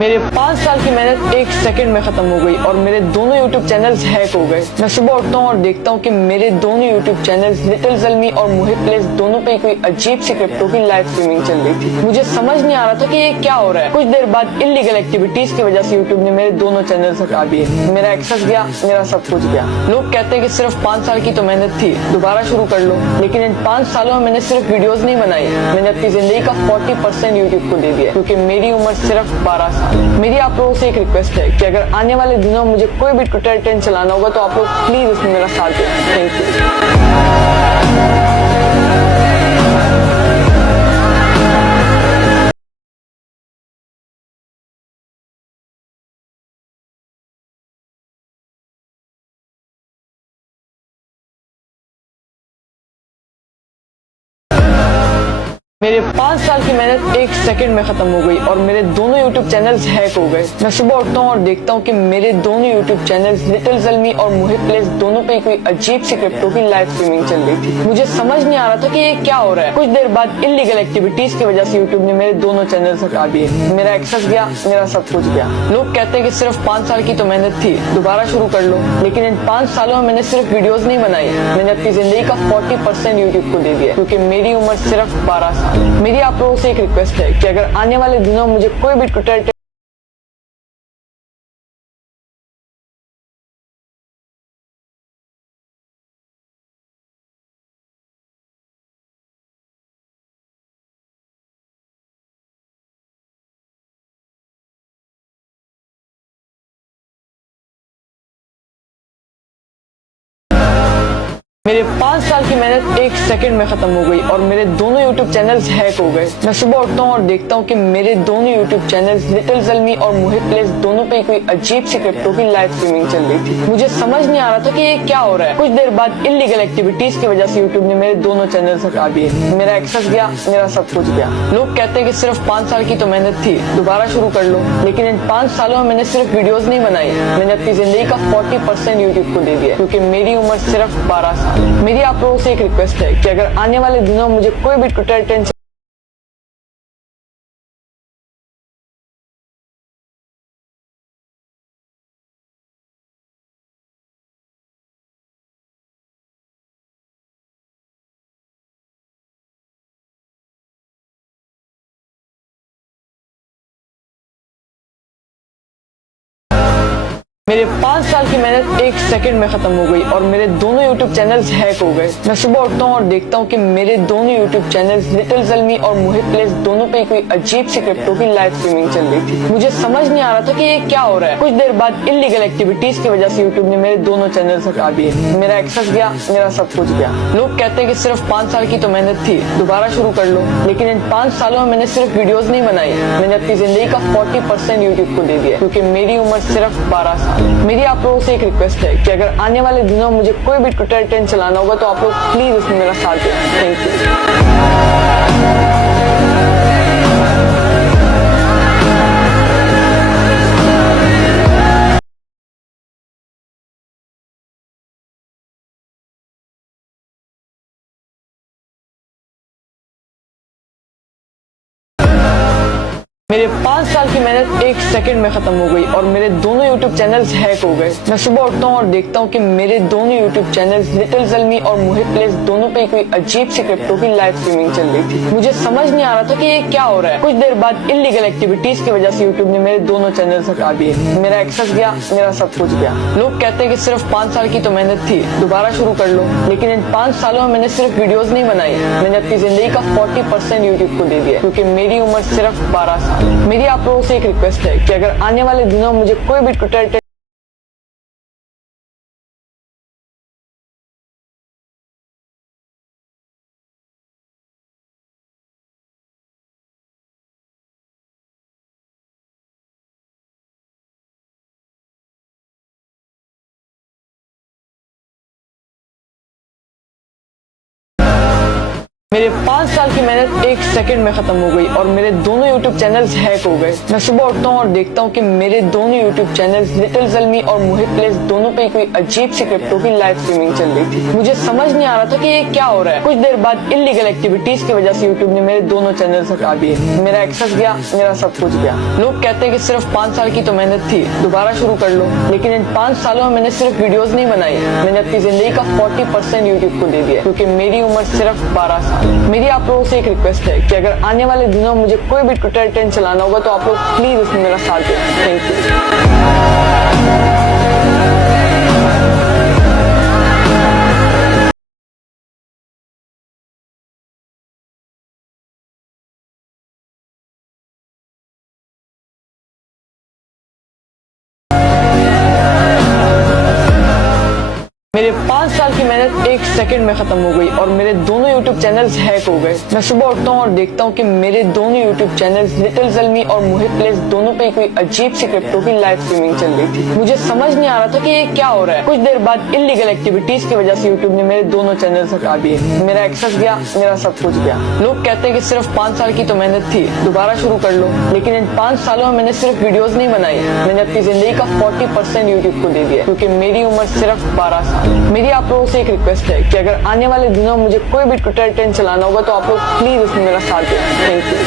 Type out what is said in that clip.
मेरे 5 साल की मेहनत एक सेकंड में खत्म हो गई और मेरे दोनों यूट्यूब चैनल्स हैक हो गए। मैं सुबह उठता हूँ और देखता हूँ कि मेरे दोनों यूट्यूब चैनल्स लिटिल जल्मी और मुहिब प्लेस दोनों पे कोई अजीब सी क्रिप्टो की लाइव स्ट्रीमिंग चल रही थी। मुझे समझ नहीं आ रहा था कि ये क्या हो रहा है। कुछ देर बाद इलीगल एक्टिविटीज की वजह से यूट्यूब ने मेरे दोनों चैनल्स हटा दिए। मेरा एक्सेस गया, मेरा सब कुछ गया। लोग कहते हैं कि सिर्फ 5 साल की तो मेहनत थी, दोबारा शुरू कर लो, लेकिन इन 5 सालों में मैंने सिर्फ वीडियोस नहीं बनाई, मैंने अपनी जिंदगी का 40% यूट्यूब को दे दिया, क्योंकि मेरी उम्र सिर्फ 12 साल है। मेरी आप लोगों से एक रिक्वेस्ट है कि अगर आने वाले दिनों में मुझे कोई भी ट्विटर ट्रेंड चलाना होगा तो आप लोग प्लीज उसमें मेरा साथ दें। Thank you. मेरे 5 साल की मेहनत एक सेकंड में खत्म हो गई और मेरे दोनों यूट्यूब चैनल्स हैक हो गए। मैं सुबह उठता हूँ और देखता हूँ कि मेरे दोनों यूट्यूब चैनल्स लिटिल जल्मी और मुहिब प्लेस दोनों पे कोई अजीब सी क्रिप्टो की लाइव स्ट्रीमिंग चल रही थी। मुझे समझ नहीं आ रहा था कि ये क्या हो रहा है। कुछ देर बाद इलीगल एक्टिविटीज की वजह से यूट्यूब ने मेरे दोनों चैनल्स हटा दिए। मेरा एक्सेस गया, मेरा सब कुछ गया। लोग कहते हैं कि सिर्फ 5 साल की तो मेहनत थी, दोबारा शुरू कर लो, लेकिन इन 5 सालों में मैंने सिर्फ वीडियोस नहीं बनाई, मैंने अपनी जिंदगी का 40% यूट्यूब को दे दिया, क्योंकि मेरी उम्र सिर्फ 12 साल है। मेरी आप लोगों से एक रिक्वेस्ट है कि अगर आने वाले दिनों में मुझे कोई भी ट्विटर मेरे 5 साल की मेहनत एक सेकंड में खत्म हो गई और मेरे दोनों यूट्यूब चैनल्स हैक हो गए। मैं सुबह उठता हूँ और देखता हूँ कि मेरे दोनों यूट्यूब चैनल्स लिटिल जल्मी और मुहिब प्लेस दोनों पे कोई अजीब सी क्रिप्टो की लाइव स्ट्रीमिंग चल रही थी। मुझे समझ नहीं आ रहा था कि ये क्या हो रहा है। कुछ देर बाद इलीगल एक्टिविटीज की वजह से यूट्यूब ने मेरे दोनों चैनल्स हटा दिए। मेरा एक्सेस गया, मेरा सब कुछ गया। लोग कहते हैं कि सिर्फ 5 साल की तो मेहनत थी, दोबारा शुरू कर लो, लेकिन इन 5 सालों में मैंने सिर्फ वीडियोस नहीं बनाई, मैंने अपनी जिंदगी का 40% यूट्यूब को दे दिया, क्योंकि मेरी उम्र सिर्फ 12 साल है। मेरी आप लोगों से एक रिक्वेस्ट है कि अगर आने वाले दिनों में मुझे कोई भी ट्विटर ट्रेंड मेरे 5 साल की मेहनत एक सेकंड में खत्म हो गई और मेरे दोनों यूट्यूब चैनल्स हैक हो गए। मैं सुबह उठता हूँ और देखता हूँ कि मेरे दोनों यूट्यूब चैनल्स लिटिल जल्मी और मुहिब प्लेस दोनों पे कोई अजीब सी क्रिप्टो की लाइव स्ट्रीमिंग चल रही थी। मुझे समझ नहीं आ रहा था कि ये क्या हो रहा है। कुछ देर बाद इलीगल एक्टिविटीज की वजह से यूट्यूब ने मेरे दोनों चैनल्स हटा दिए। मेरा एक्सेस गया, मेरा सब कुछ गया। लोग कहते हैं कि सिर्फ 5 साल की तो मेहनत थी, दोबारा शुरू कर लो, लेकिन इन 5 सालों में मैंने सिर्फ वीडियोस नहीं बनाई, मैंने अपनी जिंदगी का 40% यूट्यूब को दे दिया, क्योंकि मेरी उम्र सिर्फ 12 साल है। मेरी आप लोगों से एक रिक्वेस्ट है कि अगर आने वाले दिनों में मुझे कोई भी ट्विटर ट्रेंड चलाना होगा तो आप लोग प्लीज उसमें मेरा साथ दें। Thank you. मेरे 5 साल की मेहनत एक सेकंड में खत्म हो गई और मेरे दोनों यूट्यूब चैनल्स हैक हो गए। मैं सुबह उठता हूँ और देखता हूँ कि मेरे दोनों यूट्यूब चैनल्स लिटिल जल्मी और मुहिब प्लेस दोनों पे कोई अजीब सी क्रिप्टो की लाइव स्ट्रीमिंग चल रही थी। मुझे समझ नहीं आ रहा था कि ये क्या हो रहा है। कुछ देर बाद इलीगल एक्टिविटीज की वजह से यूट्यूब ने मेरे दोनों चैनल्स हटा दिए। मेरा एक्सेस गया, मेरा सब कुछ गया। लोग कहते हैं कि सिर्फ 5 साल की तो मेहनत थी, दोबारा शुरू कर लो, लेकिन इन 5 सालों में मैंने सिर्फ वीडियोस नहीं बनाई, मैंने अपनी जिंदगी का 40% यूट्यूब को दे दिया, क्योंकि मेरी उम्र सिर्फ 12 साल है। मेरी आप लोगों से एक रिक्वेस्ट है कि अगर आने वाले दिनों में मुझे कोई भी ट्विटर मेरे 5 साल की मेहनत एक सेकंड में खत्म हो गई और मेरे दोनों यूट्यूब चैनल्स हैक हो गए। मैं सुबह उठता हूँ और देखता हूँ कि मेरे दोनों यूट्यूब चैनल्स लिटिल जल्मी और मोहित प्लेस दोनों पे कोई अजीब सी क्रिप्टो की लाइव स्ट्रीमिंग चल रही थी। मुझे समझ नहीं आ रहा था कि ये क्या हो रहा है। कुछ देर बाद इलीगल एक्टिविटीज की वजह से यूट्यूब ने मेरे दोनों चैनल्स हटा दिए। मेरा एक्सेस गया, मेरा सब कुछ गया। लोग कहते हैं कि सिर्फ 5 साल की तो मेहनत थी, दोबारा शुरू कर लो। लेकिन इन 5 सालों में मैंने सिर्फ वीडियोस नहीं बनाई, मैंने अपनी जिंदगी का 40% यूट्यूब को दे दिया, क्योंकि मेरी उम्र सिर्फ 12 साल। मेरी आप लोगों से एक रिक्वेस्ट है कि अगर आने वाले दिनों में मुझे कोई भी ट्विटर ट्रेंड चलाना होगा तो आप लोग प्लीज उसमें मेरा साथ दें। Thank you. मेरे 5 साल की मेहनत एक सेकंड में खत्म हो गई और मेरे दोनों यूट्यूब चैनल्स हैक हो गए। मैं सुबह उठता हूँ और देखता हूँ कि मेरे दोनों यूट्यूब चैनल्स लिटिल जल्मी और मोहित प्लेस दोनों पे कोई अजीब सी क्रिप्टो की लाइव स्ट्रीमिंग चल रही थी। मुझे समझ नहीं आ रहा था कि ये क्या हो रहा है। कुछ देर बाद इलीगल एक्टिविटीज की वजह से यूट्यूब ने मेरे दोनों चैनल्स हटा दिए। मेरा एक्सेस गया, मेरा सब कुछ गया। लोग कहते हैं कि सिर्फ 5 साल की तो मेहनत थी, दोबारा शुरू कर लो। लेकिन इन 5 सालों में मैंने सिर्फ वीडियोस नहीं बनाई, मैंने अपनी जिंदगी का 40% यूट्यूब को दे दिया, क्योंकि मेरी उम्र सिर्फ 12 साल। मेरी आप लोगों से एक रिक्वेस्ट है कि अगर आने वाले दिनों में मुझे कोई भी ट्विटर ट्रेंड चलाना होगा तो आप लोग प्लीज उसमें मेरा साथ दें। Thank you.